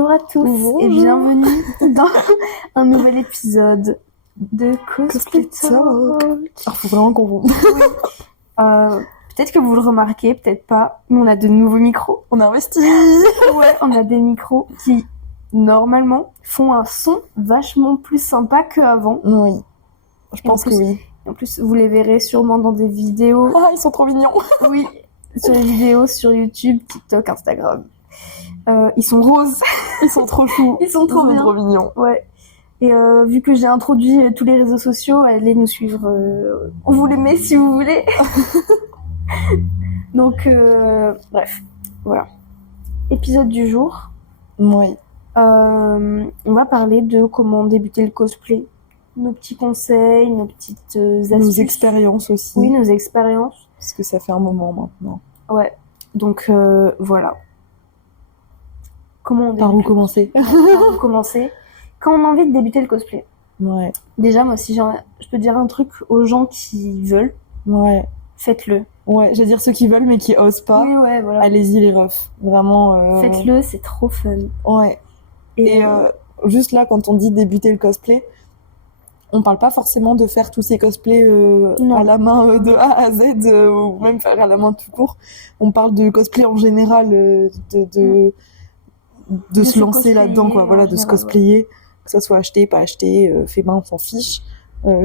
Bonjour à tous Bonjour. et bienvenue dans un nouvel épisode de Cosplay Talk. Alors, faut vraiment qu'on... Peut-être que vous le remarquez, peut-être pas, mais on a de nouveaux micros. On a investi. Ouais, on a des micros qui, normalement, font un son vachement plus sympa qu'avant. Oui, je pense que oui. En plus, vous les verrez sûrement dans des vidéos. Ah, ils sont trop mignons. Oui, sur les vidéos sur YouTube, TikTok, Instagram. Ils sont roses. Ils sont trop choux. Ils sont trop bien. Trop mignons. Ouais. Et vu que j'ai introduit tous les réseaux sociaux, allez nous suivre. On vous les met si vous voulez. Donc, bref, voilà. Épisode du jour. Oui. On va parler de comment débuter le cosplay. Nos petits conseils, nos petites astuces. Nos expériences aussi. Oui, nos expériences. Parce que ça fait un moment maintenant. Ouais. Donc, voilà. Comment on Par où commencer? Par où commencer? Quand on a envie de débuter le cosplay. Ouais. Déjà, moi, si je peux dire un truc aux gens qui veulent, ouais. Faites-le. Ouais, j'allais dire ceux qui veulent mais qui osent pas. Oui, ouais, voilà. Allez-y les refs. Vraiment. Faites-le, c'est trop fun. Ouais. Et juste là, quand on dit débuter le cosplay, on parle pas forcément de faire tous ces cosplays à la main de A à Z ou même faire à la main tout court. On parle de cosplay en général, de se lancer là-dedans, quoi. Voilà, de se cosplayer, que ça soit acheté, pas acheté, fait main, on s'en fiche.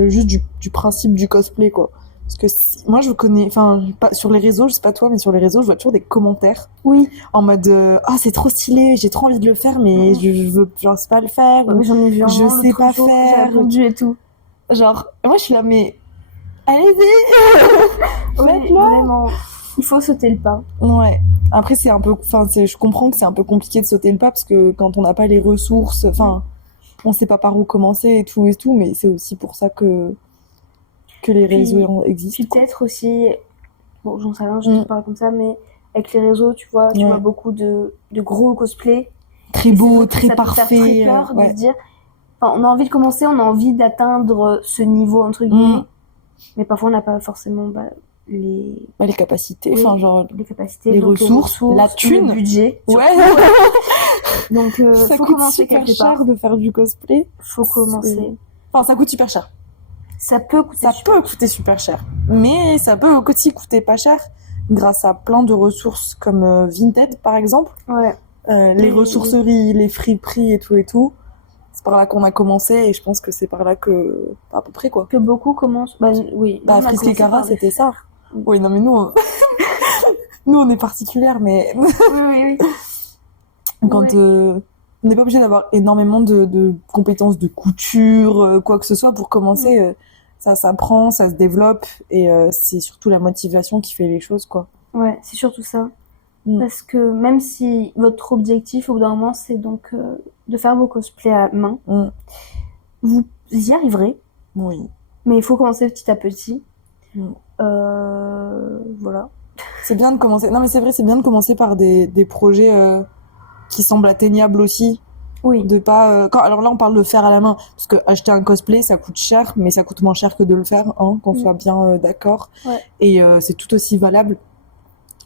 Juste du principe du cosplay, quoi. Parce que moi, je connais, enfin, pas sur les réseaux, je sais pas toi, mais sur les réseaux, je vois toujours des commentaires. Oui. En mode, ah, c'est trop stylé, j'ai trop envie de le faire, mais je sais pas le faire. Ouais, j'en ai vu un je sais pas faire. J'ai répondu et tout. Genre, moi, je suis là, mais allez-y! Ouais, vraiment. Il faut sauter le pas. Ouais. Après, c'est un peu, enfin, je comprends que c'est un peu compliqué de sauter le pas parce que quand on n'a pas les ressources, enfin, on sait pas par où commencer et tout, mais c'est aussi pour ça que les réseaux existent. Puis peut-être aussi, bon, j'en sais rien, je te parle comme ça, mais avec les réseaux, tu vois beaucoup de gros cosplays. Très beau, très parfait. Ça fait très peur de se dire, enfin, on a envie de commencer, on a envie d'atteindre ce niveau, entre guillemets. Mais parfois, on n'a pas forcément les capacités, enfin, genre, les capacités, les ressources, la thune, le budget. Ouais. Donc, ça faut coûte commencer super quelque cher part. de faire du cosplay. Faut commencer. Enfin, ça coûte super cher. Ça peut coûter super cher. Mais ça peut aussi coûter pas cher grâce à plein de ressources comme Vinted, par exemple. Ouais. Les ressourceries, les friperies et tout. C'est par là qu'on a commencé et je pense que c'est par là que, à peu près, quoi. Que beaucoup commencent. Oui. Frisky Cara, c'était ça. Oui, non, mais nous, nous, on est particulières, mais. oui. Quand, on n'est pas obligé d'avoir énormément de compétences de couture, quoi que ce soit pour commencer. Ça s'apprend, ça se développe et c'est surtout la motivation qui fait les choses, quoi. Ouais, c'est surtout ça. Parce que même si votre objectif au bout d'un moment c'est donc de faire vos cosplays à la main, vous y arriverez. Oui. Mais il faut commencer petit à petit. Voilà. C'est bien de commencer. Non mais c'est vrai, c'est bien de commencer par des projets qui semblent atteignables aussi. Oui. De pas. Alors là, on parle de faire à la main, parce que acheter un cosplay, ça coûte cher, mais ça coûte moins cher que de le faire, qu'on soit bien d'accord. Ouais. Et c'est tout aussi valable.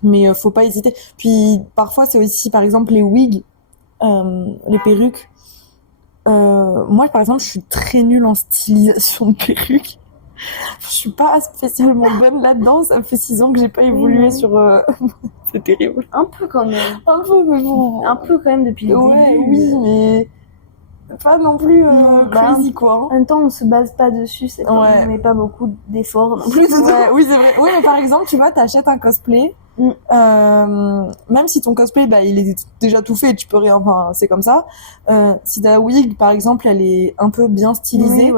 Mais faut pas hésiter. Puis parfois, c'est aussi, par exemple, les wigs, les perruques. Moi, par exemple, je suis très nulle en stylisation de perruques. Je suis pas spécialement bonne là-dedans. Ça fait 6 ans que j'ai pas évolué sur. C'est terrible. Un peu quand même. Un peu, mais bon. Un peu quand même depuis le début. Oui, mais pas non plus crazy, quoi. En même temps, on se base pas dessus. C'est pas, on met pas beaucoup d'efforts non plus. Oui, c'est vrai. Oui, mais par exemple, tu vois, t'achètes un cosplay. Même si ton cosplay, il est déjà tout fait, tu peux rien. Enfin, c'est comme ça. Si ta wig, par exemple, elle est un peu bien stylisée,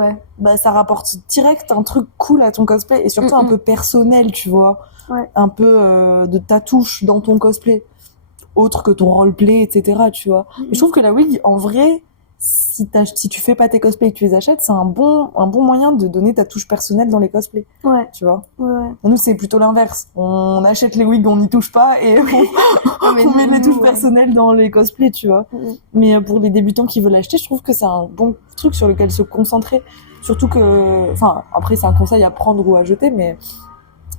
ça rapporte direct un truc cool à ton cosplay et surtout un peu personnel, tu vois. Ouais. Un peu de ta touche dans ton cosplay, autre que ton roleplay, etc. Tu vois. Et je trouve que la wig, en vrai, si tu fais pas tes cosplays et que tu les achètes, c'est un bon moyen de donner ta touche personnelle dans les cosplays. Ouais. Tu vois. Ouais. Nous, c'est plutôt l'inverse. On achète les wigs, on n'y touche pas et on met les touches personnelles dans les cosplays, tu vois. Mais pour les débutants qui veulent acheter, je trouve que c'est un bon truc sur lequel se concentrer. Surtout que, enfin, après, c'est un conseil à prendre ou à jeter, mais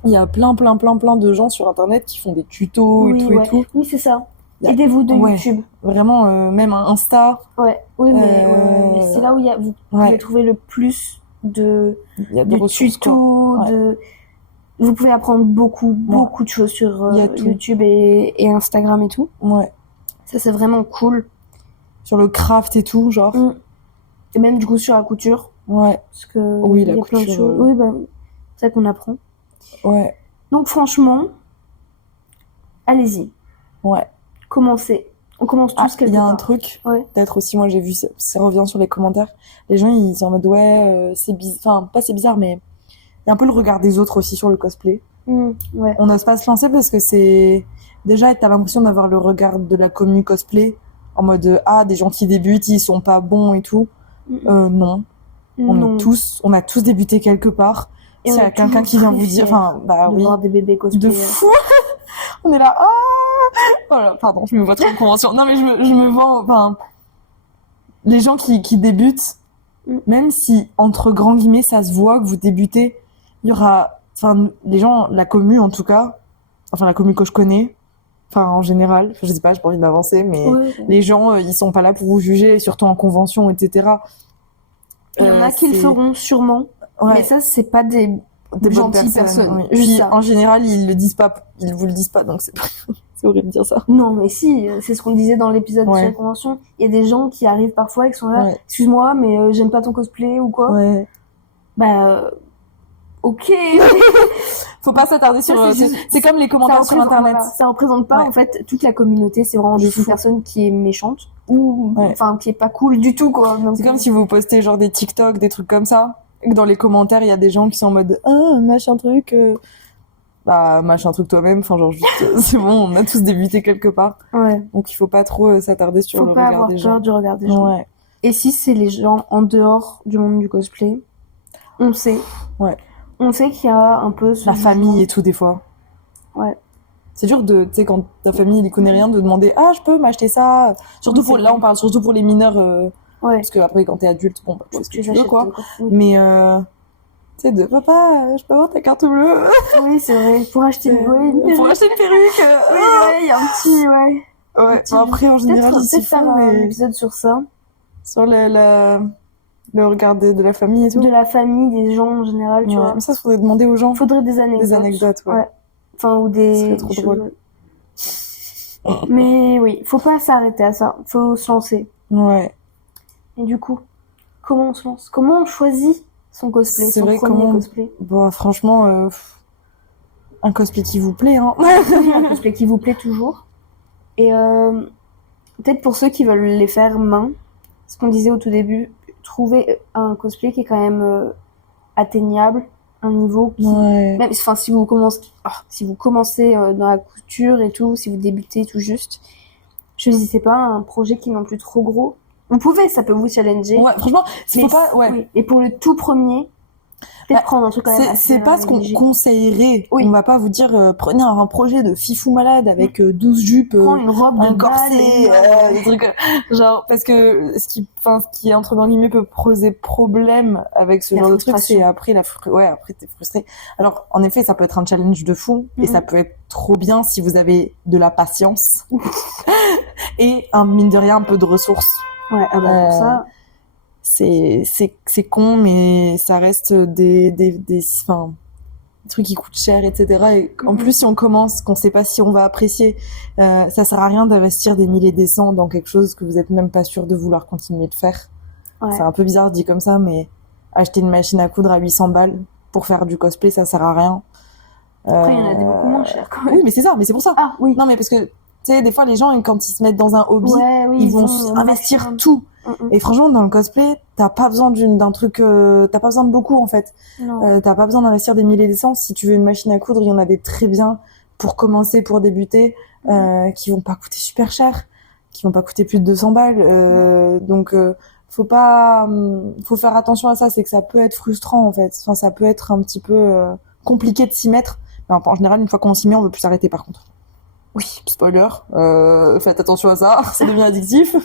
il y a plein de gens sur Internet qui font des tutos et tout. Oui, c'est ça. Aidez-vous de Ouais. YouTube. Vraiment, même un Insta. Ouais, oui, mais c'est là où vous pouvez trouver le plus de ressources, tutos, ouais. Vous pouvez apprendre beaucoup de choses sur YouTube et Instagram et tout. Ouais. Ça, c'est vraiment cool. Sur le craft et tout, genre. Et même, du coup, sur la couture. Ouais. Parce que il y a plein de choses. Oui, c'est ça qu'on apprend. Ouais. Donc, franchement, allez-y. Ouais. Commencez. On commence tous quelque part. Il y a un truc, peut-être aussi, moi j'ai vu, ça revient sur les commentaires, les gens ils sont en mode c'est bizarre, enfin pas c'est bizarre, mais il y a un peu le regard des autres aussi sur le cosplay. Ouais. On n'ose pas se lancer parce que c'est, déjà t'as l'impression d'avoir le regard de la commu cosplay, en mode des gens qui débutent, ils sont pas bons et tout. Non. On a tous débuté quelque part. Et s'il y a quelqu'un qui vient vous dire, de voir des bébés cosplay. De fou. On est là, voilà, pardon, je me vois trop en convention. Non, mais je me vois, les gens qui débutent, même si, entre grands guillemets, ça se voit que vous débutez, il y aura, les gens, la commu, en tout cas, la commu que je connais, en général, je sais pas, j'ai pas envie d'avancer, mais les gens, ils sont pas là pour vous juger, surtout en convention, etc. Il y en a qui le feront sûrement, mais ça, c'est pas des gentilles personnes. Oui. Puis, en général, ils vous le disent pas, donc c'est horrible de dire ça. Non, mais si, c'est ce qu'on disait dans l'épisode sur la convention. Il y a des gens qui arrivent parfois et qui sont là, excuse-moi, mais j'aime pas ton cosplay ou quoi. Ok. Faut pas s'attarder sur c'est comme les commentaires sur internet. Ça représente pas en fait toute la communauté, c'est vraiment juste une personne qui est méchante ou qui est pas cool du tout quoi. C'est comme si vous postez genre des TikTok, des trucs comme ça et que dans les commentaires, il y a des gens qui sont en mode machin truc machin truc toi-même, juste c'est bon, on a tous débuté quelque part. Donc il faut pas trop s'attarder sur le regard des gens. Faut pas avoir peur du regard des gens. Et si c'est les gens en dehors du monde du cosplay, on sait. On sait qu'il y a un peu la famille et tout des fois. C'est dur tu sais, quand ta famille n'y connaît rien, de demander je peux m'acheter ça. Surtout on parle surtout pour les mineurs. Parce que après quand t'es adulte, tu fais ce que tu veux quoi. Mais tu sais, de papa, je peux avoir ta carte bleue. Oui, c'est vrai. Pour acheter une perruque. Oui, il y a un petit. Après, en général, ils s'y font un épisode sur ça. Sur le regard de la famille et tout. De la famille, des gens en général, tu vois. Mais ça, faudrait demander aux gens. Faudrait des anecdotes. Des anecdotes, ou des. Ce serait trop drôle. Mais oui, faut pas s'arrêter à ça. Faut se lancer. Ouais. Et du coup, comment on se lance? Comment on choisit son cosplay, son premier cosplay? Franchement, un cosplay qui vous plaît, hein. Un cosplay qui vous plaît toujours. Et peut-être pour ceux qui veulent les faire main, ce qu'on disait au tout début, trouver un cosplay qui est quand même atteignable, un niveau qui... Même, si vous commencez dans la couture et tout, si vous débutez tout juste, choisissez pas un projet qui est non plus trop gros. Ça peut vous challenger. Ouais, franchement, Et pour le tout premier, peut-être prendre un truc quand même c'est pas ce qu'on conseillerait. On va pas vous dire prenez un projet de fifou malade avec 12 jupes, une robe, un corset, des trucs parce que ce qui entre guillemets peut poser problème avec ce genre de truc, c'est après après t'es frustré. Alors en effet, ça peut être un challenge de fou et ça peut être trop bien si vous avez de la patience et mine de rien un peu de ressources. Pour ça c'est con, mais ça reste des trucs qui coûtent cher, etc. Et en plus, si on commence, qu'on sait pas si on va apprécier, ça sert à rien d'investir des milliers et des cents dans quelque chose que vous êtes même pas sûr de vouloir continuer de faire. C'est un peu bizarre dit comme ça, mais acheter une machine à coudre à 800 balles pour faire du cosplay, ça sert à rien. Après, il y en a des beaucoup moins chers quand même. Oui, mais c'est ça, mais c'est pour ça. Non, mais parce que tu sais, des fois, les gens, quand ils se mettent dans un hobby, ils vont investir tout. Et franchement, dans le cosplay, t'as pas besoin d'un truc, t'as pas besoin de beaucoup, en fait. T'as pas besoin d'investir des milliers d'essence. Si tu veux une machine à coudre, il y en a des très bien pour commencer, pour débuter, qui vont pas coûter super cher, qui vont pas coûter plus de 200 balles. Donc, faut faire attention à ça, c'est que ça peut être frustrant, en fait. Ça peut être un petit peu compliqué de s'y mettre. Mais en général, une fois qu'on s'y met, on veut plus s'arrêter, par contre. Oui, spoiler, faites attention à ça, ça devient addictif.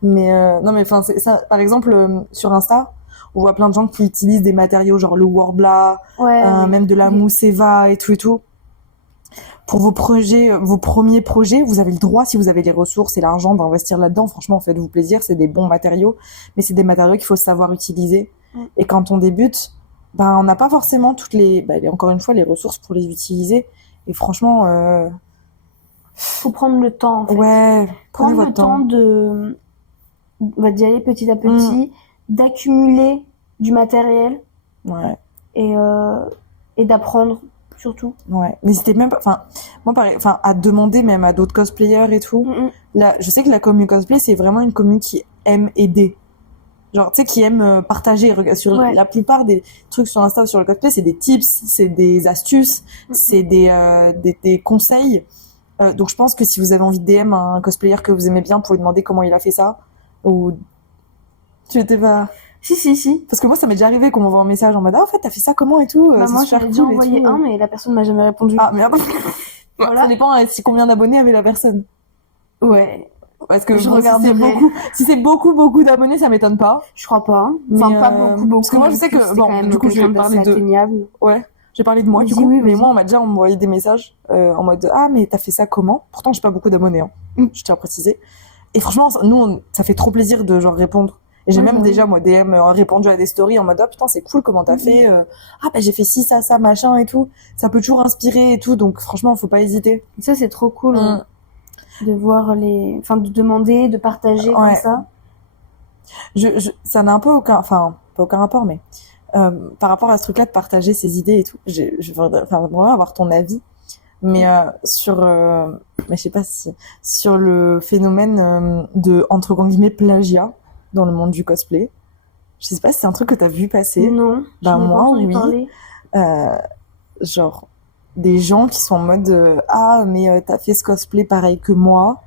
Mais non, mais c'est ça. Par exemple, sur Insta, on voit plein de gens qui utilisent des matériaux genre le Worbla, même de la mousse Eva et tout. pour vos projets, vos premiers projets, vous avez le droit, si vous avez les ressources et l'argent, d'investir là-dedans. Franchement, faites-vous plaisir, c'est des bons matériaux, mais c'est des matériaux qu'il faut savoir utiliser. Et quand on débute, on n'a pas forcément encore une fois, les ressources pour les utiliser. Et franchement, faut prendre le temps, en fait. Ouais, prenez votre temps. D'y aller petit à petit, d'accumuler du matériel. Ouais. Et d'apprendre, surtout. Ouais. N'hésitez même pas, moi, pareil, à demander même à d'autres cosplayers et tout. Là, je sais que la commu cosplay, c'est vraiment une commu qui aime aider. Genre, tu sais, qui aime partager. La plupart des trucs sur Insta ou sur le cosplay, c'est des tips, c'est des astuces, c'est des conseils. Donc, je pense que si vous avez envie de DM un cosplayer que vous aimez bien, vous pouvez demander comment il a fait ça. Ou tu étais pas... Si. Parce que moi, ça m'est déjà arrivé qu'on m'envoie un message en mode, en fait, t'as fait ça comment et tout. Moi, j'en ai déjà envoyé un, mais la personne m'a jamais répondu. Ah, merde. Voilà. Ça dépend combien d'abonnés avait la personne. Ouais. Parce que si c'est beaucoup d'abonnés, ça m'étonne pas. Je crois pas. Pas beaucoup. Parce que moi, je sais que, du coup, je vais parler de... Ouais. J'ai parlé de moi, du coup. Mais moi, on m'a déjà envoyé des messages, en mode, ah, mais t'as fait ça comment? Pourtant, j'ai pas beaucoup d'abonnés, hein. Je tiens à préciser. Et franchement, nous, ça fait trop plaisir de, répondre. Et j'ai même déjà, moi, DM, répondu à des stories en mode, oh putain, c'est cool, comment t'as fait, j'ai fait ci, ça, machin et tout. Ça peut toujours inspirer et tout. Donc, franchement, faut pas hésiter. Ça, c'est trop cool. De voir de demander, de partager comme ça. Ça n'a un peu pas aucun rapport, mais, par rapport à ce truc-là de partager ses idées et tout, je voudrais vraiment avoir ton avis. Mais, mais je sais pas si, sur le phénomène, de, entre guillemets, plagiat dans le monde du cosplay. Je sais pas si c'est un truc que t'as vu passer. Non. Moi, oui. Genre, des gens qui sont en mode mais t'as fait ce cosplay pareil que moi.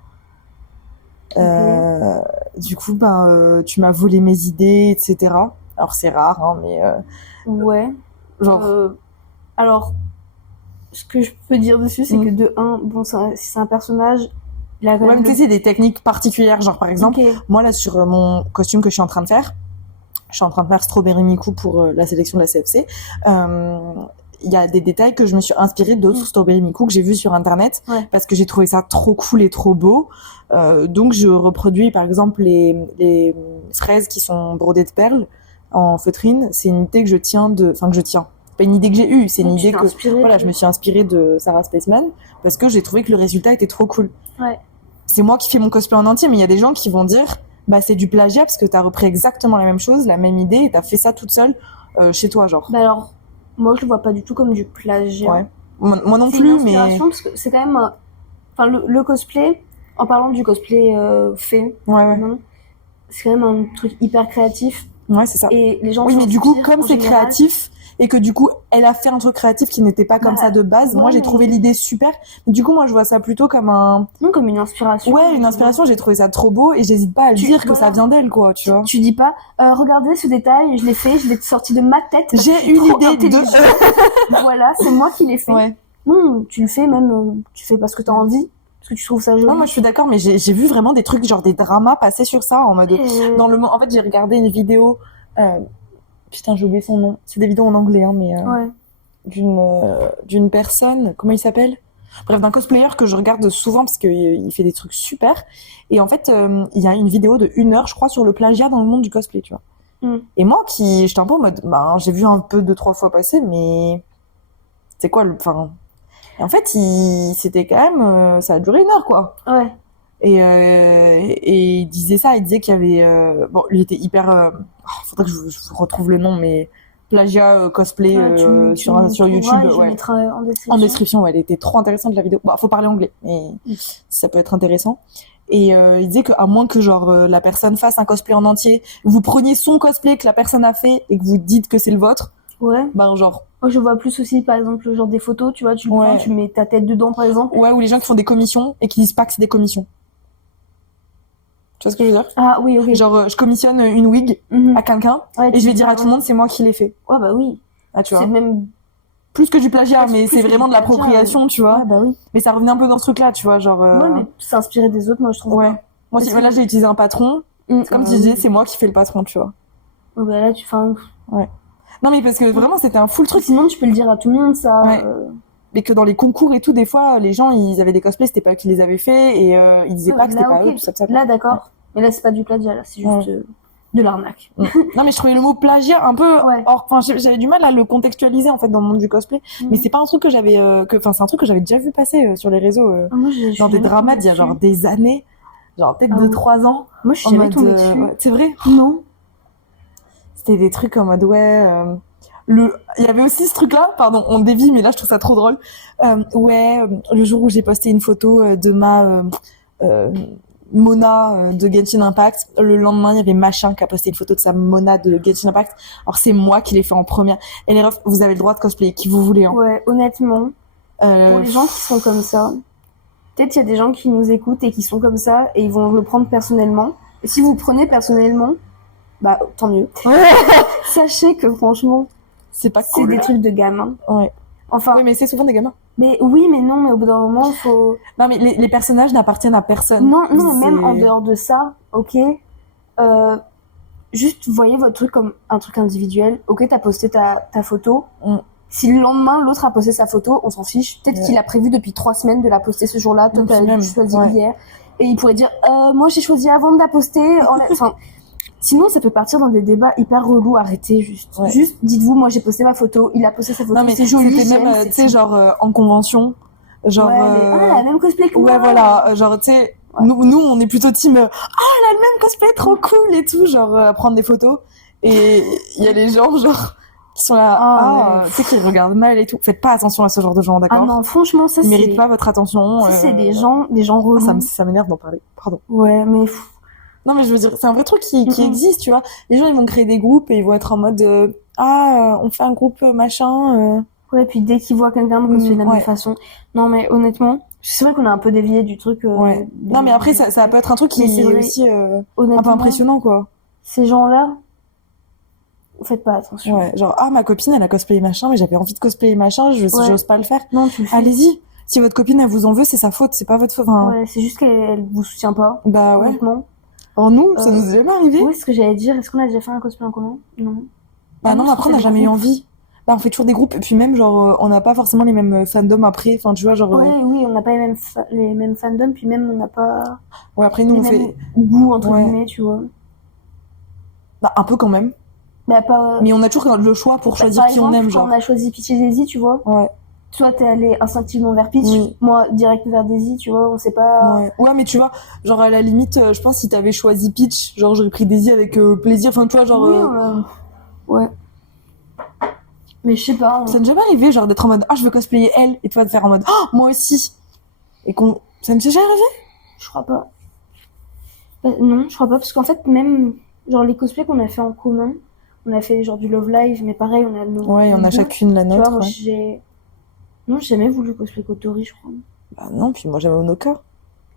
Du coup, tu m'as volé mes idées, etc. Alors, c'est rare, hein, mais... Ouais. Genre... alors, ce que je peux dire dessus, c'est que de un, si c'est un personnage... Il a quand même c'est des techniques particulières. Genre, par exemple, moi, là, sur mon costume que je suis en train de faire, Strawberry Miku pour la sélection de la CFC. Il y a des détails que je me suis inspirée d'autres Strawberry Miku que j'ai vus sur internet parce que j'ai trouvé ça trop cool et trop beau. Donc je reproduis par exemple les fraises qui sont brodées de perles en feutrine. C'est une idée que je tiens pas une idée que j'ai eue, c'est une idée que je me suis inspirée de Sarah Spaceman parce que j'ai trouvé que le résultat était trop cool. Ouais. C'est moi qui fais mon cosplay en entier, mais il y a des gens qui vont dire c'est du plagiat parce que t'as repris exactement la même chose, la même idée et t'as fait ça toute seule chez toi, genre. Alors, moi je le vois pas du tout comme du plagiat. Ouais. Moi non plus, mais parce que c'est quand même le cosplay, en parlant du cosplay fait, c'est quand même un truc hyper créatif. Ouais, c'est ça. Et les gens mais du coup, comme c'est créatif et que du coup, elle a fait un truc créatif qui n'était pas comme ça de base, moi j'ai trouvé l'idée super. Mais du coup, moi je vois ça plutôt comme comme une inspiration. Ouais, une inspiration, j'ai trouvé ça trop beau et j'hésite pas à dire que ça vient d'elle, quoi, tu vois. Tu dis pas, regardez ce détail, je l'ai fait, je l'ai sorti de ma tête. J'ai eu l'idée de... Voilà, c'est moi qui l'ai fait. Ouais. Non, tu le fais même, tu fais parce que t'as envie. Parce que tu trouves ça joli. Non, moi je suis d'accord, mais j'ai vu vraiment des trucs, genre des dramas passer sur ça en mode... En fait, j'ai regardé une vidéo... Putain, j'ai oublié son nom. C'est des vidéos en anglais, hein, mais... d'une personne... Comment il s'appelle ? Bref, d'un cosplayer que je regarde souvent parce qu'il fait des trucs super. Et en fait, il y a une vidéo de 1 heure, je crois, sur le plagiat dans le monde du cosplay, tu vois. Et moi, j'étais un peu en mode... j'ai vu un peu 2-3 fois passer, mais... C'est quoi le... Et en fait, c'était quand même... ça a duré 1 heure, quoi. Ouais. Et il disait ça, il disait qu'il y avait... lui était hyper... faudrait que je retrouve le nom, mais... Plagiat cosplay sur YouTube. Je mettrai en description. En description, elle était trop intéressante, la vidéo. Faut parler anglais, mais ça peut être intéressant. Et il disait qu'à moins que la personne fasse un cosplay en entier, vous preniez son cosplay que la personne a fait et que vous dites que c'est le vôtre. Ouais. Genre... Moi, je vois plus aussi, par exemple, genre des photos, tu vois, tu le prends, tu mets ta tête dedans, par exemple. Ouais, ou les gens qui font des commissions et qui disent pas que c'est des commissions. Tu vois ce que je veux dire ? Ah oui, ok. Genre, je commissionne une wig à quelqu'un et je vais dire à tout le monde, c'est moi qui l'ai fait. Ouais, bah oui. Ah, tu vois. C'est même... Plus que du plagiat, mais c'est vraiment de l'appropriation, tu vois. Ouais, bah oui. Mais ça revenait un peu dans ce truc-là, tu vois, genre... Ouais, mais s'inspirer des autres, moi, je trouve. Ouais. Moi aussi, là, j'ai utilisé un patron. C'est comme tu disais, c'est moi qui fais le patron, tu vois. Ouais, bah là, Ouais. Non, mais parce que vraiment, c'était un full truc. Sinon, tu peux le dire à tout le monde, ça. Ouais. mais que dans les concours et tout, des fois, les gens, ils avaient des cosplays, c'était pas eux qui les avaient fait, et ils disaient pas que c'était pas eux, tout ça, tout ça. Là, d'accord. Mais là, c'est pas du plagiat, là, c'est juste de l'arnaque. Non, mais je trouvais le mot plagiat un peu enfin, j'avais du mal à le contextualiser, en fait, dans le monde du cosplay. Mais c'est pas un truc que j'avais, c'est un truc que j'avais déjà vu passer sur les réseaux, Moi, dans des dramas d'il y a genre des années, genre peut-être 2-3 ans. Moi, je suis jamais tombée dessus. C'est vrai? Non. C'était des trucs en mode, il y avait aussi ce truc-là, pardon, on dévie, mais là, je trouve ça trop drôle. Le jour où j'ai posté une photo de ma Mona de Genshin Impact, le lendemain, il y avait machin qui a posté une photo de sa Mona de Genshin Impact. Alors, c'est moi qui l'ai fait en première. Et les refs, vous avez le droit de cosplayer qui vous voulez, hein. Ouais, honnêtement, pour les gens qui sont comme ça, peut-être il y a des gens qui nous écoutent et qui sont comme ça, et ils vont le prendre personnellement. Et si vous le prenez personnellement, bah, tant mieux. Sachez que, franchement, c'est pas cool. C'est des trucs de gamins. Ouais. Enfin. Oui, mais c'est souvent des gamins. Mais oui, mais non, mais au bout d'un moment, faut. Non, mais les personnages n'appartiennent à personne. Non, même en dehors de ça, ok. Juste, voyez votre truc comme un truc individuel. Ok, t'as posté ta photo. Si le lendemain, l'autre a posté sa photo, on s'en fiche. Peut-être qu'il a prévu depuis 3 semaines de la poster ce jour-là. Toi, t'as choisi hier. Et il pourrait dire, moi, j'ai choisi avant de la poster. Enfin. Sinon, ça peut partir dans des débats hyper relous. Arrêtez, juste. Juste, dites-vous, moi, j'ai posté ma photo, il a posté sa photo, c'est joli. C'était même, tu sais, genre, en convention. Genre, la même cosplay que moi. Ouais, voilà. Genre, tu sais, nous, on est plutôt team, elle a le même cosplay, trop cool et tout. Genre, prendre des photos. Et il y a les gens, genre, qui sont là, tu sais, qui regardent mal et tout. Faites pas attention à ce genre de gens, d'accord? Ah non, franchement, ça, ils méritent pas votre attention. C'est des gens relous. Ça m'énerve d'en parler. Pardon. Ouais, mais non, mais je veux dire, c'est un vrai truc qui existe, tu vois. Les gens, ils vont créer des groupes et ils vont être en mode, on fait un groupe machin. Ouais, puis dès qu'ils voient quelqu'un cosplayer de la même façon. Non, mais honnêtement, c'est vrai qu'on a un peu dévié du truc. Non, mais après, ça peut être un truc qui est aussi un peu impressionnant, quoi. Ces gens-là, faites pas attention. Ouais, genre, ma copine, elle a cosplayé machin, mais j'avais envie de cosplayer machin, j'ose pas le faire. Non, tu le fais. Allez-y. Si votre copine, elle vous en veut, c'est sa faute, c'est pas votre faute. Ouais, c'est juste qu'elle vous soutient pas. Bah ouais. Honnêtement. Alors nous, ça nous est jamais arrivé. Oui, ce que j'allais dire, est-ce qu'on a déjà fait un cosplay en commun? Non. Bah non, après on n'a jamais eu envie. Bah on fait toujours des groupes et puis même genre on n'a pas forcément les mêmes fandoms après, enfin tu vois genre. Ouais, oui, on n'a pas les mêmes fandoms puis même on n'a pas. Ouais, après nous on fait goût entre guillemets, tu vois. Bah un peu quand même. Mais pas. Mais on a toujours le choix pour choisir qui on aime, genre. Quand on a choisi Peach et Daisy, tu vois. Ouais. Toi, t'es allé instinctivement vers Peach, moi, direct vers Daisy, tu vois, on sait pas... Ouais, mais tu vois, genre, à la limite, je pense si t'avais choisi Peach, genre, j'aurais pris Daisy avec plaisir, enfin, tu vois, genre... Ouais. Mais je sais pas... Ça n'est jamais arrivé, genre, d'être en mode, je veux cosplayer elle, et toi, de faire en mode, moi aussi. Et ça ne s'est jamais arrivé? Je crois pas. Non, je crois pas, parce qu'en fait, même, genre, les cosplays qu'on a fait en commun, on a fait, genre, du Love Live, mais pareil, on a nos... Ouais, on a chacune la nôtre, moi, Non, j'ai jamais voulu cosplay Kotori, je crois. Bah non, puis moi j'avais Onoka.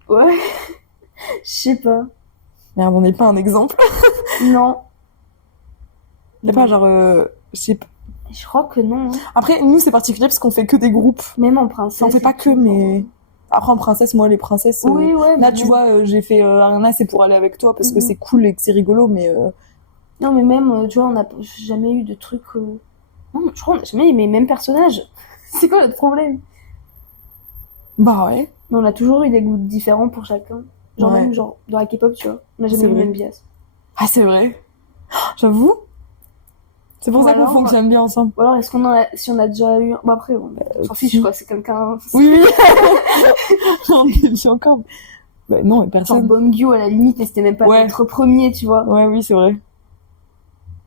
Ouais. Je sais pas. Merde, on n'est pas un exemple. Non. Y'a pas genre, je sais pas. Je crois que non. Après, nous c'est particulier parce qu'on fait que des groupes. Même en princesse. On fait pas que, mais... Après en princesse, moi les princesses... Oui, ouais. Là, tu vois, j'ai fait Ariana, c'est pour aller avec toi parce que c'est cool et que c'est rigolo, mais... Non, mais même, tu vois, on n'a jamais eu de trucs... Non, je crois qu'on n'a jamais eu les mêmes personnages. C'est quoi notre problème? Bah ouais. On a toujours eu des goûts différents pour chacun. Genre même genre dans la K-pop, tu vois. On n'a jamais eu le même bias. Ah, c'est vrai. J'avoue. C'est pour ça qu'on fonctionne bien ensemble. Ou alors est-ce si on a déjà eu... Bon après, on s'en fiche quoi, c'est quelqu'un... Oui. J'en ai vu encore. Bah non, personne. Genre Bomgyu à la limite, mais c'était même pas notre premier, tu vois. Ouais, oui, c'est vrai.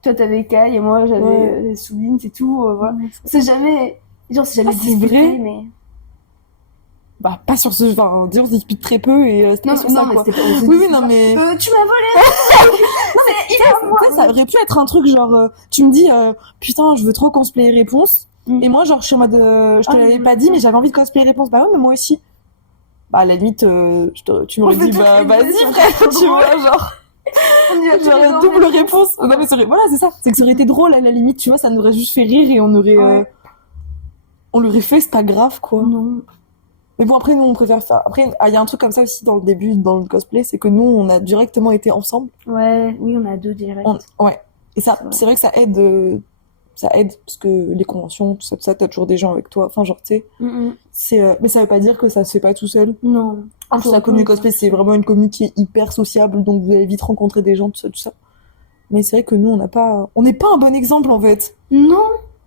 Toi t'avais Kai et moi j'avais Soubine, c'est tout. Voilà. C'est jamais... Genre c'est jamais disputé, mais... Bah pas sur ce... Enfin, disons, on se dispute très peu et c'est non, pas sur ça, mais quoi. C'était pas... Oui, non, mais... tu m'as volé. Non, mais il est à moi. Ça aurait pu être un truc genre... tu me dis, putain, je veux trop cosplayer Réponse. Et moi, genre, je suis en mode... je te l'avais pas dit, mais j'avais envie de cosplayer Réponse. Bah ouais, mais moi aussi. Bah à la limite, tu m'aurais dit, bah vas-y frère, tu vois, genre... Genre double réponse. Non mais voilà, c'est ça. C'est que ça aurait été drôle à la limite, tu vois, ça nous aurait juste fait rire et on l'aurait fait, c'est pas grave quoi. Non. Mais bon après nous on préfère faire. Après il y a un truc comme ça aussi dans le début dans le cosplay, c'est que nous on a directement été ensemble. Ouais, oui, on a 2 directs. Ouais. Et ça c'est vrai que ça aide ça aide parce que les conventions, tout ça, t'as toujours des gens avec toi. Enfin, genre, tu sais, mais ça veut pas dire que ça se fait pas tout seul. Non. La commu cosplay, c'est vraiment une commu qui est hyper sociable, donc vous allez vite rencontrer des gens, tout ça. Mais c'est vrai que nous, on n'est pas un bon exemple, en fait. Non.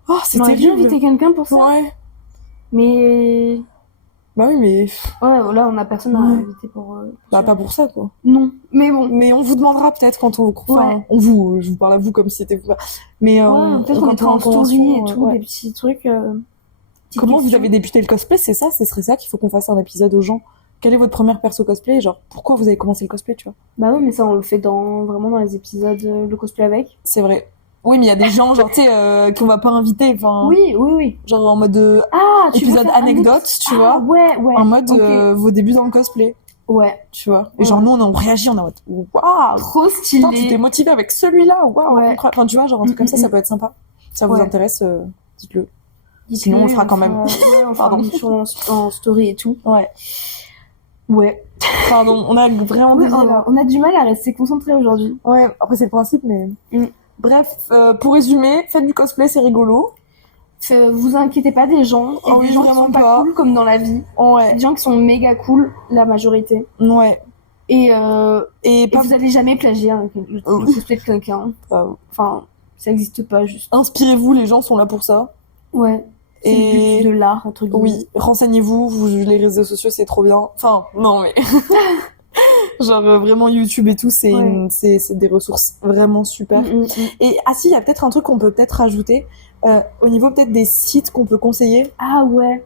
Oh, c'est On aurait dû terrible. inviter quelqu'un pour ça. Ouais. Mais Bah oui, mais ouais, là, on a personne à inviter pour. bah pas pour ça, quoi. Non. Mais bon. Mais on vous demandera peut-être quand on. Enfin, je vous parle à vous comme si c'était vous. Mais peut-être qu'on mettra en story et tout, des petits trucs. Comment vous avez débuté le cosplay? C'est ça, ce serait ça qu'il faut qu'on fasse un épisode aux gens. Quelle est votre première perso cosplay? Genre, pourquoi vous avez commencé le cosplay, tu vois? Bah oui, mais ça, on le fait vraiment dans les épisodes, le cosplay avec. C'est vrai. Oui, mais il y a des gens, genre, tu sais, qu'on va pas inviter, enfin. Oui. Genre en mode épisode anecdote, tu vois. Ouais. En mode vos débuts dans le cosplay. Ouais. Tu vois. Et genre, nous, on réagit, on est en mode, waouh! Trop stylé. Putain, tu t'es motivé avec celui-là, waouh! Ouais. Enfin, tu vois, genre, un truc comme ça peut être sympa. Si ça vous intéresse, dites-le. Sinon, on le fera quand même. On fera une émission en story et tout. Ouais. Pardon, on a vraiment on a du mal à rester concentré aujourd'hui. Ouais, après c'est le principe, mais... Bref, pour résumer, faites du cosplay, c'est rigolo. Vous inquiétez pas des gens. Il y a des gens qui sont pas cool comme dans la vie. Ouais. Des gens qui sont méga cool, la majorité. Ouais. Et vous allez jamais plagier le cosplay de quelqu'un. Enfin, ça existe pas, juste. Inspirez-vous, les gens sont là pour ça. Ouais. C'est de l'art, entre guillemets. Oui, renseignez-vous, les réseaux sociaux, c'est trop bien. Enfin, non, mais... genre, vraiment, YouTube et tout, c'est des ressources vraiment super. Et, si, il y a peut-être un truc qu'on peut peut-être rajouter, au niveau peut-être des sites qu'on peut conseiller. Ah ouais.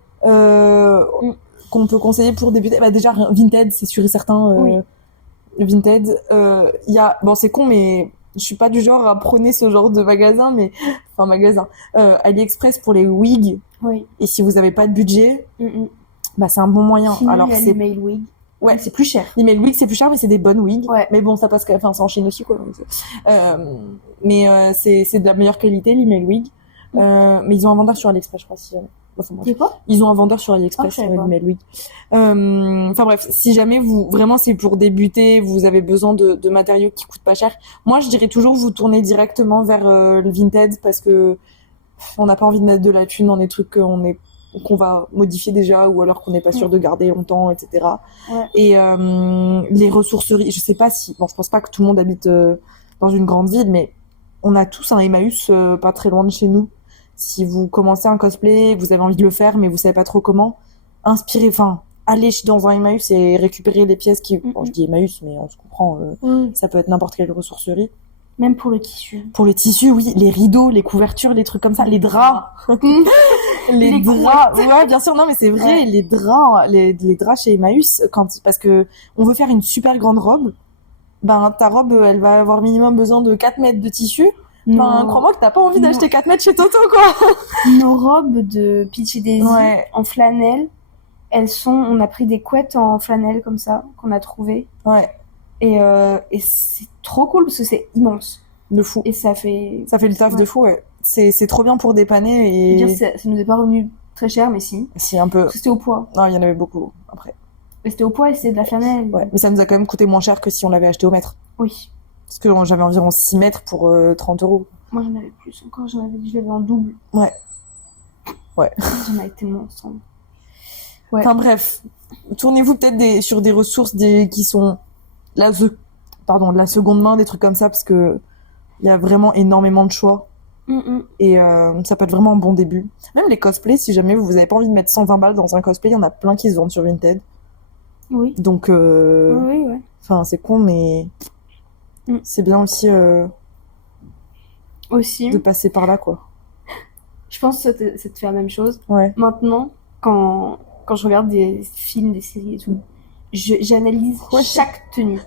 Qu'on peut conseiller pour débuter. Bah, déjà, Vinted, c'est sûr et certain. Vinted, il y a... Bon, c'est con, mais... Je suis pas du genre à prôner ce genre de magasin, mais AliExpress pour les wigs. Oui. Et si vous avez pas de budget, bah c'est un bon moyen. Sinon, alors c'est l'email wig. Ouais, c'est plus cher. L'email wig c'est plus cher, mais c'est des bonnes wigs. Ouais. Mais bon, ça passe quand même. Enfin, c'est en Chine aussi, quoi. Mais c'est de la meilleure qualité l'email wig. Mais ils ont un vendeur sur AliExpress, je crois. C'est quoi? Ils ont un vendeur sur AliExpress sur l'email wig. Enfin bref, si jamais vraiment c'est pour débuter, vous avez besoin de matériaux qui coûtent pas cher. Moi, je dirais toujours vous tournez directement vers le Vinted parce que on n'a pas envie de mettre de la thune dans des trucs qu'on va modifier déjà ou alors qu'on n'est pas sûr de garder longtemps, etc. Ouais. Et les ressourceries, je sais pas si, je pense pas que tout le monde habite dans une grande ville, mais on a tous un Emmaüs pas très loin de chez nous. Si vous commencez un cosplay, vous avez envie de le faire, mais vous savez pas trop comment, allez dans un Emmaüs et récupérer les pièces qui... Bon, je dis Emmaüs, mais on se comprend, ça peut être n'importe quelle ressourcerie. Même pour le tissu. Pour le tissu, oui. Les rideaux, les couvertures, les trucs comme ça, les draps. les draps. Ouais, bien sûr, non, mais c'est vrai, les draps, les draps chez Emmaüs, parce que on veut faire une super grande robe, ben, ta robe, elle va avoir minimum besoin de 4 mètres de tissu. Enfin, crois-moi que t'as pas envie d'acheter 4 mètres chez Toto, quoi. Nos robes de Peach et Daisy en flanelle, on a pris des couettes en flanelle comme ça, qu'on a trouvées. Ouais. Et c'est trop cool parce que c'est immense. De fou. Et ça fait le taf de fou, ouais. C'est trop bien pour dépanner et... ça nous est pas revenu très cher, mais si. Si, un peu. C'était au poids. Non, il y en avait beaucoup, après. Mais c'était au poids et c'était de la flanelle. Ouais, mais ça nous a quand même coûté moins cher que si on l'avait acheté au mètre. Oui. Parce que j'avais environ 6 mètres pour 30 €. Moi, j'en avais plus encore. Je l'avais en double. Ouais. J'en avais tellement ensemble. Ouais. Enfin bref, tournez-vous peut-être sur des ressources qui sont de la seconde main, des trucs comme ça, parce que il y a vraiment énormément de choix. Et ça peut être vraiment un bon début. Même les cosplays, si jamais vous avez pas envie de mettre 120 balles dans un cosplay, il y en a plein qui se vendent sur Vinted. Oui. Donc, oui. Enfin, c'est con, mais c'est bien aussi de passer par là, quoi. Je pense que ça te fait la même chose. Ouais. Maintenant, quand je regarde des films, des séries et tout, j'analyse chaque tenue.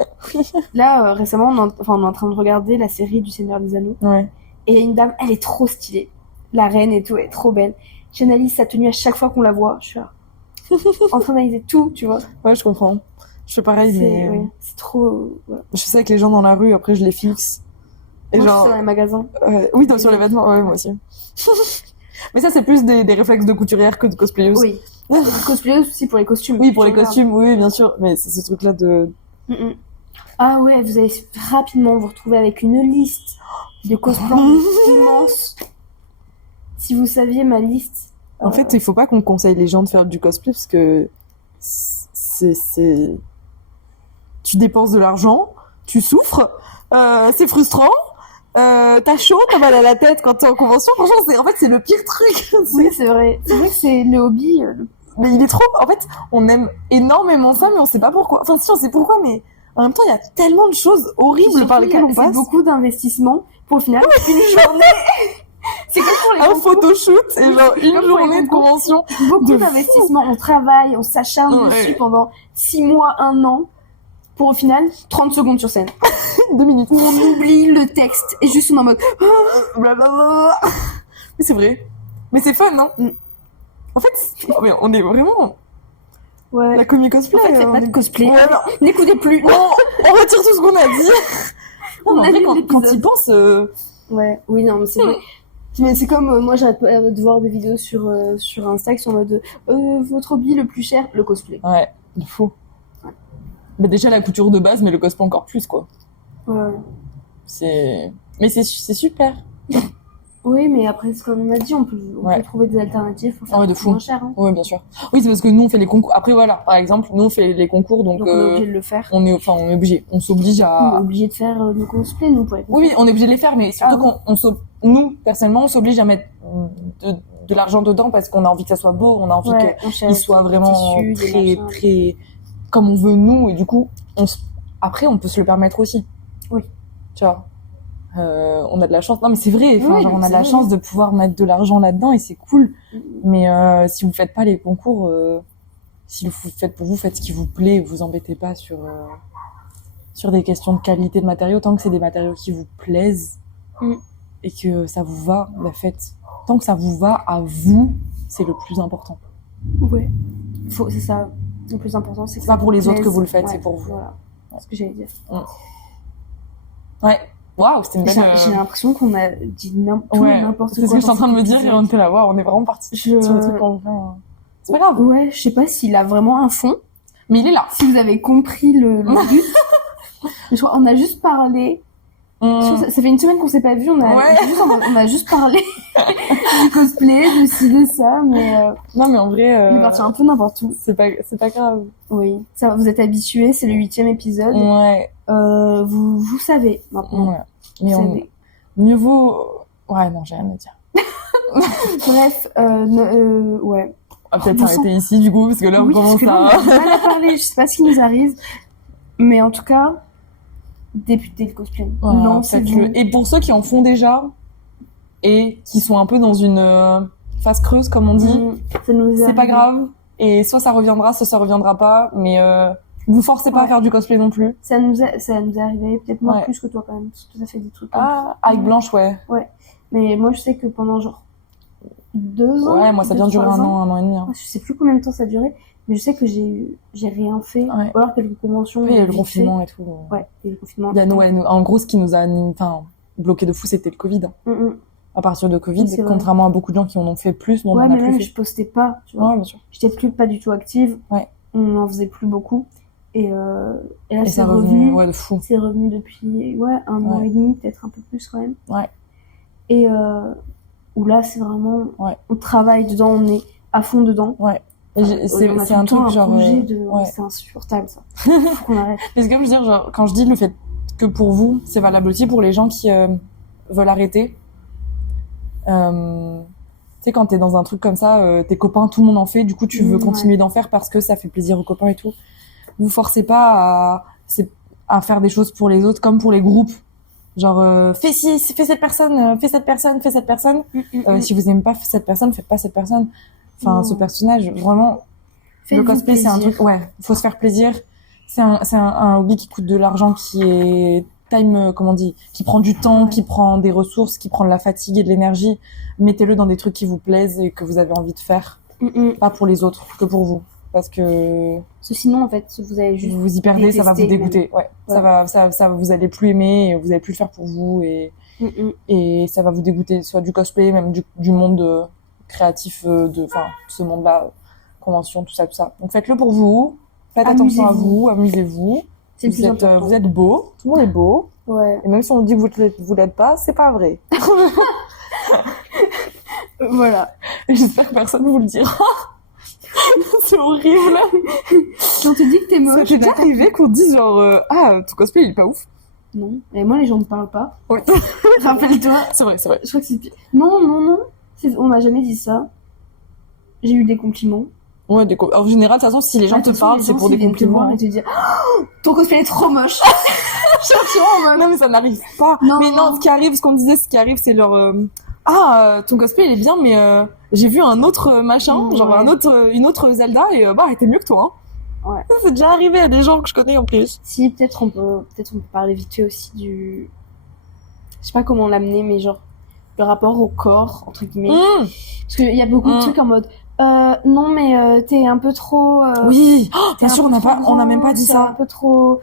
Là, récemment, on est en train de regarder la série du Seigneur des Anneaux. Ouais. Et une dame, elle est trop stylée. La reine et tout, elle est trop belle. J'analyse sa tenue à chaque fois qu'on la voit. Je suis là, en train d'analyser tout, tu vois. Ouais, je comprends. Je fais pareil, mais... Ouais, c'est trop... Voilà. Je fais ça avec les gens dans la rue, après je les fixe. Et moi, genre... je fais ça dans les magasins. Oui, sur les vêtements, ouais, moi aussi. Mais ça, c'est plus des réflexes de couturière que de cosplayeuse. Oui. Cosplayeuse aussi pour les costumes. Oui, pour les costumes, oui, bien sûr. Mais c'est ce truc-là de... Ah ouais, vous allez rapidement vous retrouver avec une liste de cosplays immenses. Si vous saviez ma liste. En fait, il faut pas qu'on conseille les gens de faire du cosplay parce que c'est... Tu dépenses de l'argent, tu souffres, c'est frustrant, t'as chaud, t'as mal à la tête quand t'es en convention. Franchement, c'est le pire truc. Oui, c'est vrai. C'est vrai que c'est le hobby. Mais il est trop... En fait, on aime énormément ça, mais on sait pas pourquoi. Enfin, si, on sait pourquoi, mais en même temps, il y a tellement de choses horribles par lesquelles on passe. C'est beaucoup d'investissements pour au final une journée. C'est comme pour les un concours. photoshoot et genre une journée de convention. Beaucoup d'investissements. On travaille, on s'acharne dessus pendant 6 mois, 1 an. Pour au final, 30 secondes sur scène. 2 minutes. Où on oublie le texte et juste on est en mode blablabla. Mais c'est vrai. Mais c'est fun, non? En fait, on est vraiment... Ouais. La comic cosplay. En fait, c'est pas de cosplay. Ouais, n'écoutez plus. Non, on retire tout ce qu'on a dit. Non, mais en vrai, quand ils pensent... Ouais, oui, non, mais c'est vrai. Mais c'est comme, moi, j'arrête pas de voir des vidéos sur Insta qui sont en mode votre hobby le plus cher, le cosplay. Ouais, il faut. Ouais. Mais déjà, la couture de base, mais le cosplay encore plus, quoi. Ouais. Mais c'est super. Oui, mais après, comme on a dit, on peut trouver des alternatives pour faire moins cher. Hein. Oui, bien sûr. Oui, c'est parce que nous, on fait les concours. Après, voilà, par exemple, nous, on fait les concours, donc on est obligé de le faire. On est obligé. On s'oblige à... On est obligé de faire nos cosplays, nous, pour les concours. Oui, on est obligé de les faire, mais surtout nous, personnellement, on s'oblige à mettre de l'argent dedans parce qu'on a envie que ça soit beau, on a envie qu'il soit vraiment très, comme on veut, nous, et du coup, après, on peut se le permettre aussi. Oui. Tu vois. On a de la chance. Non, mais c'est vrai. Enfin, on a de la chance de pouvoir mettre de l'argent là-dedans et c'est cool. Mais si vous faites pas les concours, si vous faites pour vous, faites ce qui vous plaît. Vous embêtez pas sur des questions de qualité de matériaux. Tant que c'est des matériaux qui vous plaisent et que ça vous va, faites. Tant que ça vous va à vous, c'est le plus important. Ouais. C'est ça. Le plus important, c'est que pas pour les autres que vous le faites, c'est pour vous. Voilà. C'est ce que j'allais dire. Ouais. Waouh, c'était une belle... J'ai l'impression qu'on a dit n'importe quoi. C'est ce que je suis en train de me dire et on était là, waouh, on est vraiment parti sur le truc en vrai. C'est pas grave. Ouais, je sais pas s'il a vraiment un fond. Mais il est là. Si vous avez compris le but. Je crois, on a juste parlé. Ça fait une semaine qu'on s'est pas vu, on a juste parlé du cosplay, de ci, de ça, mais non, mais en vrai, on est parti un peu n'importe où. C'est pas grave. Oui. Ça, vous êtes habitués, c'est le 8e épisode. Ouais. Vous savez, maintenant. Ouais. Mais mieux vaut... Ouais, non, j'ai rien à dire. Bref, ouais. On va peut-être s'arrêter ici, du coup, parce que là, on commence à... On a mal à parler, je sais pas ce qui nous arrive. Mais en tout cas, débutez le cosplay. Non, faites-le. Et pour ceux qui en font déjà, et qui sont un peu dans une phase creuse, comme on dit, c'est pas grave. Et soit ça reviendra, soit ça reviendra pas, mais vous forcez pas à faire du cosplay non plus. Ça nous est arrivé, peut-être moi plus que toi quand même, parce que toi, ça fait des trucs. Avec Blanche, ouais. Ouais. Mais moi, je sais que pendant genre 2 ans. Ouais, moi, ça vient durer 1 an et demi. Hein. Je sais plus combien de temps ça a duré, mais je sais que j'ai rien fait. Ouais. Ou alors quelques conventions. Oui, il y a eu le confinement et tout. Ouais, il y a eu le confinement. En gros, ce qui nous a bloqué de fou, c'était le Covid. À partir de Covid, contrairement à beaucoup de gens qui en ont fait plus, dont on a plus fait. Ouais, mais je postais pas, tu vois. Ouais, bien sûr. J'étais pas du tout active. Ouais. On en faisait plus beaucoup. Et là, c'est revenu. Ouais, de fou. C'est revenu depuis, 1 an et demi, peut-être un peu plus quand même. Ouais. Et où là, c'est vraiment, on travaille dedans, on est à fond dedans. Ouais. C'est un truc genre, c'est insupportable, ça. Faut qu'on arrête. Parce que je veux dire, genre, quand je dis le fait que pour vous, c'est valable aussi pour les gens qui veulent arrêter. Tu sais, quand t'es dans un truc comme ça, tes copains, tout le monde en fait, du coup, tu veux continuer d'en faire parce que ça fait plaisir aux copains et tout. Vous forcez pas à faire des choses pour les autres comme pour les groupes. Genre, fais cette personne, fais cette personne, fais cette personne. Si vous aimez pas cette personne, faites pas cette personne. Enfin, ce personnage, vraiment, le cosplay, c'est un truc, faut se faire plaisir. C'est un hobby qui coûte de l'argent, qui est qui prend du temps, qui prend des ressources, qui prend de la fatigue et de l'énergie. Mettez-le dans des trucs qui vous plaisent et que vous avez envie de faire. Pas pour les autres, que pour vous. Parce que sinon, en fait, vous allez juste vous y perdez, ça va vous dégoûter. Ouais. Ça vous allez plus aimer, et vous allez plus le faire pour vous et ça va vous dégoûter, soit du cosplay, même du monde créatif de ce monde-là, convention, tout ça. Donc faites-le pour vous. Faites attention à vous, amusez-vous. Vous êtes beau, tout le monde est beau. Ouais. Et même si on dit que vous l'êtes pas, c'est pas vrai. Voilà. J'espère que personne vous le dira. C'est horrible. Quand on te dit que t'es Ça moche, t'est déjà arrivé qu'on dise genre ah ton cosplay il est pas ouf. Non. Et moi, les gens ne parlent pas. Oui. Rappelle-toi. C'est vrai. Je crois que c'est pire. Non. On m'a jamais dit ça. J'ai eu des compliments. Ouais, en général, de toute façon, si les gens te parlent, c'est pour des compliments. Et te dire, oh, ton cosplay est trop moche. Non, mais ça n'arrive pas. Non, mais non, ce qu'on disait, ce qui arrive, c'est leur, ton cosplay, il est bien, mais, j'ai vu un autre machin, genre une autre Zelda, et bah, elle était mieux que toi, hein. Ouais. Ça, c'est déjà arrivé à des gens que je connais en plus. Si, peut-être on peut parler vite fait aussi du, je sais pas comment l'amener, mais genre, le rapport au corps, entre guillemets. Parce qu'il y a beaucoup de trucs en mode, non, mais t'es un peu trop. Oui, bien sûr, on n'a même pas dit ça. Un peu trop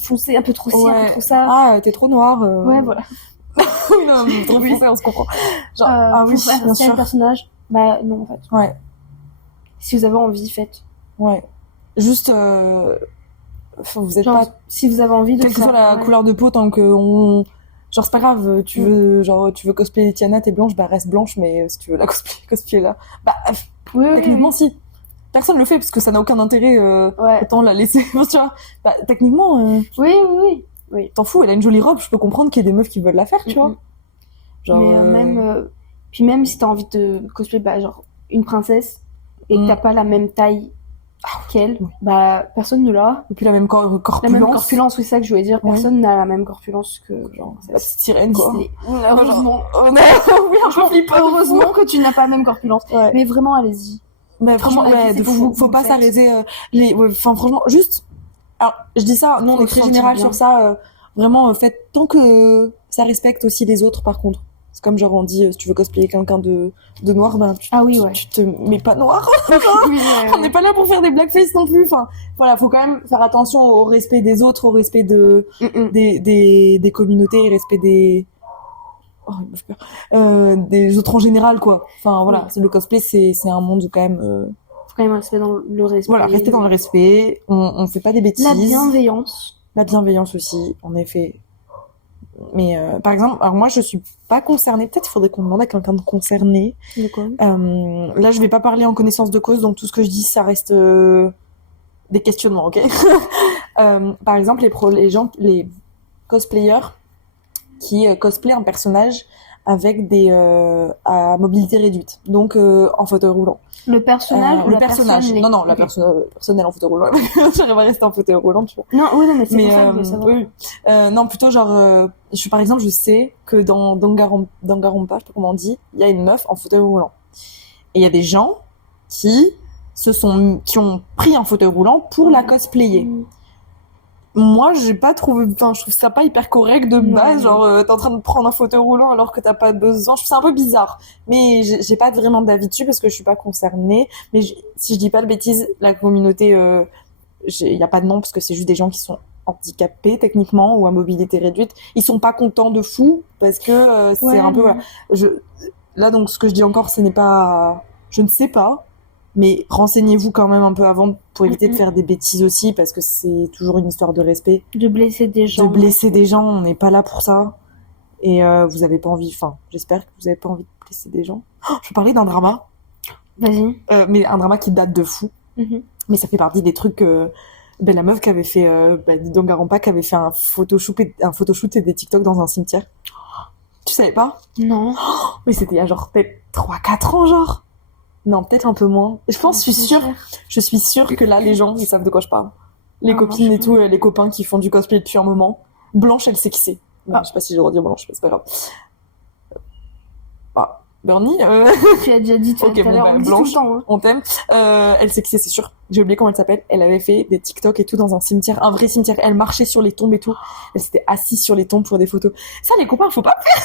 foncé, un peu trop ci, un peu trop ça. Ah, t'es trop noir. Ouais, voilà. Oui, non, trop foncé, on se comprend. Genre, ah oui, bien sûr. Personnage, bah non, en fait. Ouais. Si vous avez envie, faites. Ouais. Juste, vous êtes genre, pas. Si vous avez envie de. Quelle que soit la couleur de peau, tant que on. Genre, c'est pas grave, tu veux cosplayer Tiana, t'es blanche, bah reste blanche, mais si tu veux la cosplayer là, bah, techniquement, si. Personne le fait parce que ça n'a aucun intérêt, autant la laisser, tu vois. Bah, techniquement, oui. T'en fous, elle a une jolie robe, je peux comprendre qu'il y ait des meufs qui veulent la faire, tu vois. Genre, mais puis même si t'as envie de cosplayer, bah, genre, une princesse, et que t'as pas la même taille qu'elle, bah, personne ne l'a. Et puis la même corpulence. La même corpulence, oui, c'est ça que je voulais dire. Personne n'a la même corpulence que, genre, la petite sirène, quoi. Heureusement. Oui, un peu flippant. Heureusement que tu n'as pas la même corpulence. Ouais. Mais vraiment, allez-y. Mais franchement, de fou. Faut pas s'arrêter, enfin, franchement, juste, alors, je dis ça, nous, on est très général sur ça, vraiment, faites, tant que ça respecte aussi les autres, par contre. C'est comme genre, on dit, si tu veux cosplayer quelqu'un de noir, ben, tu te mets pas noir. On n'est pas là pour faire des blackface non plus. Enfin, voilà, faut quand même faire attention au respect des autres, au respect des communautés, respect des, des autres en général, quoi. Enfin, voilà, le cosplay, c'est un monde où quand même, faut quand même rester dans le respect. Voilà, rester dans le respect, on fait pas des bêtises. La bienveillance aussi, en effet. Mais par exemple, alors moi je suis pas concernée, peut-être il faudrait qu'on demande à quelqu'un de concerné. De quoi là je vais pas parler en connaissance de cause, donc tout ce que je dis ça reste des questionnements, ok. Par exemple les cosplayers qui cosplayent un personnage avec des à mobilité réduite, donc en fauteuil roulant. Le personnage ou le personnage. Non, la personne elle en fauteuil roulant. J'arrive à rester en fauteuil roulant, tu vois. Non, oui, non, mais c'est pour ça que je veux savoir. Oui. Non, plutôt genre, par exemple, je sais que dans Danganronpa, je sais pas comment on dit, il y a une meuf en fauteuil roulant. Et il y a des gens qui ont pris un fauteuil roulant pour la cosplayer. Moi, j'ai pas trouvé, enfin, je trouve ça pas hyper correct de base, genre, t'es en train de prendre un fauteuil roulant alors que t'as pas besoin. Je trouve ça un peu bizarre. Mais j'ai pas vraiment d'avis dessus parce que je suis pas concernée. Mais si je dis pas de bêtises, la communauté, y a pas de nom parce que c'est juste des gens qui sont handicapés, techniquement, ou à mobilité réduite. Ils sont pas contents de fou parce que, c'est un peu, voilà. Là, donc, ce que je dis encore, ce n'est pas, je ne sais pas. Mais renseignez-vous quand même un peu avant pour éviter de faire des bêtises aussi, parce que c'est toujours une histoire de respect. De blesser des gens. On n'est pas là pour ça. Et vous avez pas envie, enfin, j'espère que vous avez pas envie de blesser des gens. Je vais parler d'un drama. Vas-y. Mais un drama qui date de fou. Mais ça fait partie des trucs... la meuf qui avait fait... Danganronpa qui avait fait un photoshoot et des TikTok dans un cimetière. Tu savais pas? Non. Mais c'était il y a genre peut-être 3-4 ans, genre. Non, peut-être un peu moins. Je suis sûre que là, les gens, ils savent de quoi je parle. Les copines et tout, les copains qui font du cosplay depuis un moment. Blanche, elle sait qui c'est. Je sais pas si j'ai le droit de dire Blanche, mais c'est pas grave. Bernie, Tu as déjà dit tout à l'heure, Blanche, on t'aime. Elle sait qui c'est sûr. J'ai oublié comment elle s'appelle. Elle avait fait des TikTok et tout dans un cimetière, un vrai cimetière. Elle marchait sur les tombes et tout. Elle s'était assise sur les tombes pour des photos. Ça, les copains, faut pas faire.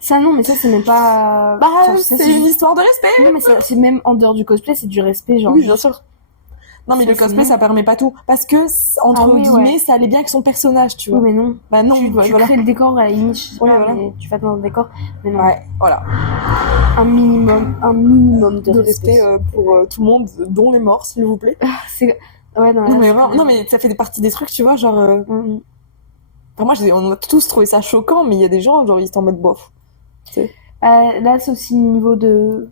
Ça, non, mais ça, c'est même pas... c'est une histoire de respect. Non, mais c'est même en dehors du cosplay, c'est du respect, genre. Oui, bien sûr. Non, mais le cosplay, ça permet pas tout. Parce que, entre guillemets, ça allait bien avec son personnage, tu vois. Oui, mais non. Bah non, tu crées le décor à la limite, je sais pas, mais tu fais dans le décor, mais non. Ouais, voilà. Un minimum de respect pour tout le monde, dont les morts, s'il vous plaît. Non, mais ça fait partie des trucs, tu vois, genre... Enfin, moi, on a tous trouvé ça choquant, mais il y a des gens, genre, ils sont en mode bof. Là, c'est aussi le niveau de...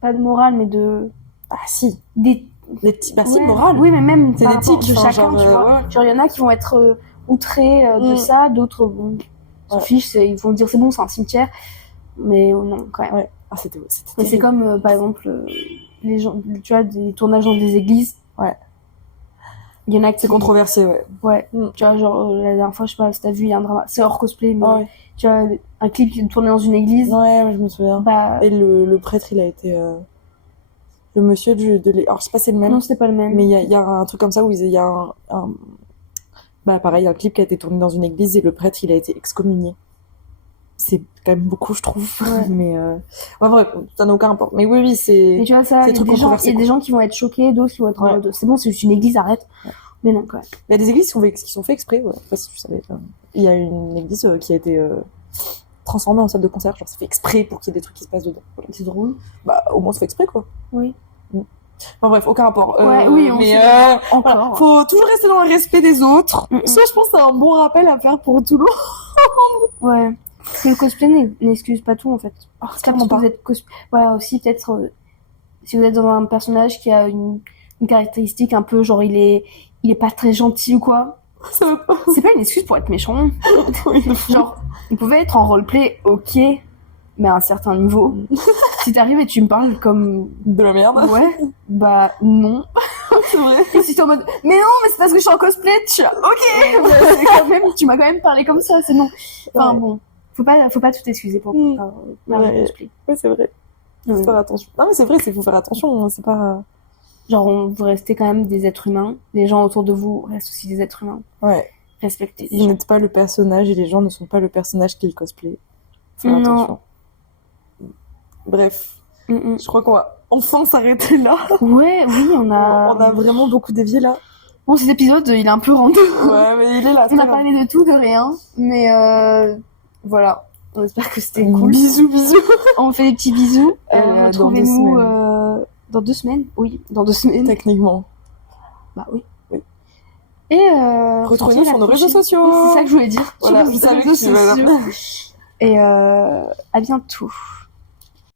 Pas de morale, mais de... Ah si, Des... bah si, Ouais. morale. Oui, mais même C'est par rapport l'éthique, de enfin, chacun, tu vois. ouais. Genre, il y en a qui vont être outrés de ça, d'autres, bon, s'en Ouais. fichent, ils vont dire c'est bon, c'est un cimetière. Mais non, quand même. Ouais. Ah, c'était Mais c'est terrible. comme, par exemple, les gens, tu vois, des tournages dans des églises. Ouais. Il y en a qui... C'est controversé, ouais. Ouais. Mm. Tu vois, genre, la dernière fois, je sais pas si t'as vu, il y a un drama. C'est hors cosplay, mais Ouais. tu vois, un clip qui est tourné dans une église. Ouais, je me souviens. Bah, Et le prêtre, il a été... Le monsieur alors, je sais pas si c'est le même, non, c'était pas le même. mais il y a un truc comme ça où il y a bah, pareil, un clip qui a été tourné dans une église et le prêtre, il a été excommunié. C'est quand même beaucoup, je trouve. Ouais. Mais bref, ça n'a aucun rapport. Mais oui, c'est... Mais tu vois, ça, c'est il y a des trucs des gens, controversés, il y a des gens qui vont être choqués, d'autres qui vont être en Ouais. mode, c'est bon, c'est juste une église, arrête. Ouais. Mais non, quand même. Il y a des églises qui sont fait exprès, ouais. Je sais pas si tu savais. Il y a une église qui a été transformée en salle de concert. Genre, c'est fait exprès pour qu'il y ait des trucs qui se passent dedans. Voilà. C'est drôle. Bah, au moins, c'est fait exprès, quoi. Oui. Enfin bref, aucun rapport. Ouais, oui, on mais sait. Encore. voilà, faut toujours rester dans le respect des autres. Ça, je pense que c'est un bon rappel à faire pour tout le monde. Ouais. Parce que le cosplay n'excuse pas tout, en fait. C'est pas parce que vous êtes voilà, aussi, peut-être, si vous êtes dans un personnage qui a une caractéristique un peu, genre, il est pas très gentil ou quoi. C'est pas une excuse pour être méchant. Genre, vous pouvez être en roleplay, ok, mais à un certain niveau. Si t'arrives et tu me parles comme de la merde. Ouais, bah non. C'est vrai. Et si t'es en mode, mais non, mais c'est parce que je suis en cosplay, tu vois, ok, c'est quand même, tu m'as quand même parlé comme ça, c'est non. Enfin bon, faut pas tout excuser pour le cosplay. Ouais, c'est vrai. Faut faire attention. Non mais c'est vrai, faut faire attention, c'est pas... Genre, vous restez quand même des êtres humains, les gens autour de vous restent aussi des êtres humains. Ouais. Respectez. Vous n'êtes pas le personnage et les gens ne sont pas le personnage qui est le cosplay. Faut faire attention. Bref, je crois qu'on va enfin s'arrêter là. Ouais, oui, on a vraiment beaucoup dévié là. Bon, cet épisode, il est un peu random. Ouais, mais il est là. On a parlé de tout, de rien, mais voilà. On espère que c'était cool. Bisous. On fait des petits bisous. Retrouvez-nous dans 2 semaines. Oui, dans 2 semaines. Techniquement. Bah oui. Et retrouvez-nous sur nos réseaux sociaux. Oui, c'est ça que je voulais dire. Voilà, vous savez que tu vas là. Et à bientôt.